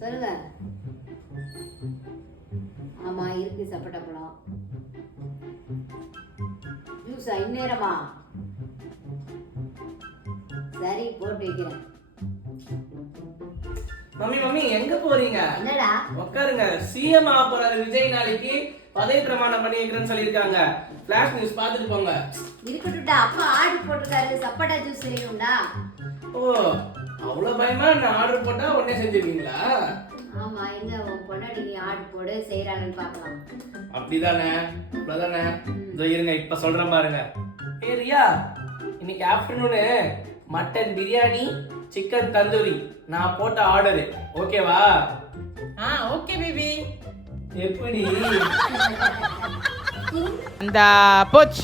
சொல்லுங்க. ஆமா இருக்கு சப்போட்டா பழம். ஜூஸா இந்நேரமா? சரி போட்டு வைக்கிறேன். மம்மி மம்மி எங்க போறீங்க? என்னடா? உட்காருங்க. சிஎம் ஆக போறாரு விஜய் நாளைக்கு பதவி பிரமாணம் பண்ணி வைக்கிறேன்னு சொல்லியிருக்காங்க. ஃபிளாஷ் நியூஸ் பார்த்துட்டு போங்க. இருக்கட்டும்டா, அப்பா ஆர்டர் போட்டிருக்காரு சப்போட்டா ஜூஸ் செய்யணும்டா. ஓ அவ்வளவு பயமா நான் ஆர்டர் போட்டா உடனே செஞ்சிருக்கீங்களா? ஆமா, எங்க உன் பொண்ணாடி நீ ஆர்டர் போடு செய்யறாங்கன்னு பார்க்கலாம். அப்படிதானே அவ்வளவுதானே. இதோ இருங்க இப்ப சொல்றேன் பாருங்க. ஏ ரியா, இன்னைக்கு afternoon mutton biryani chicken tandoori நான் போட்ட ஆர்டரு ஓகேவா? Okay baby. எப்படி இந்த போச்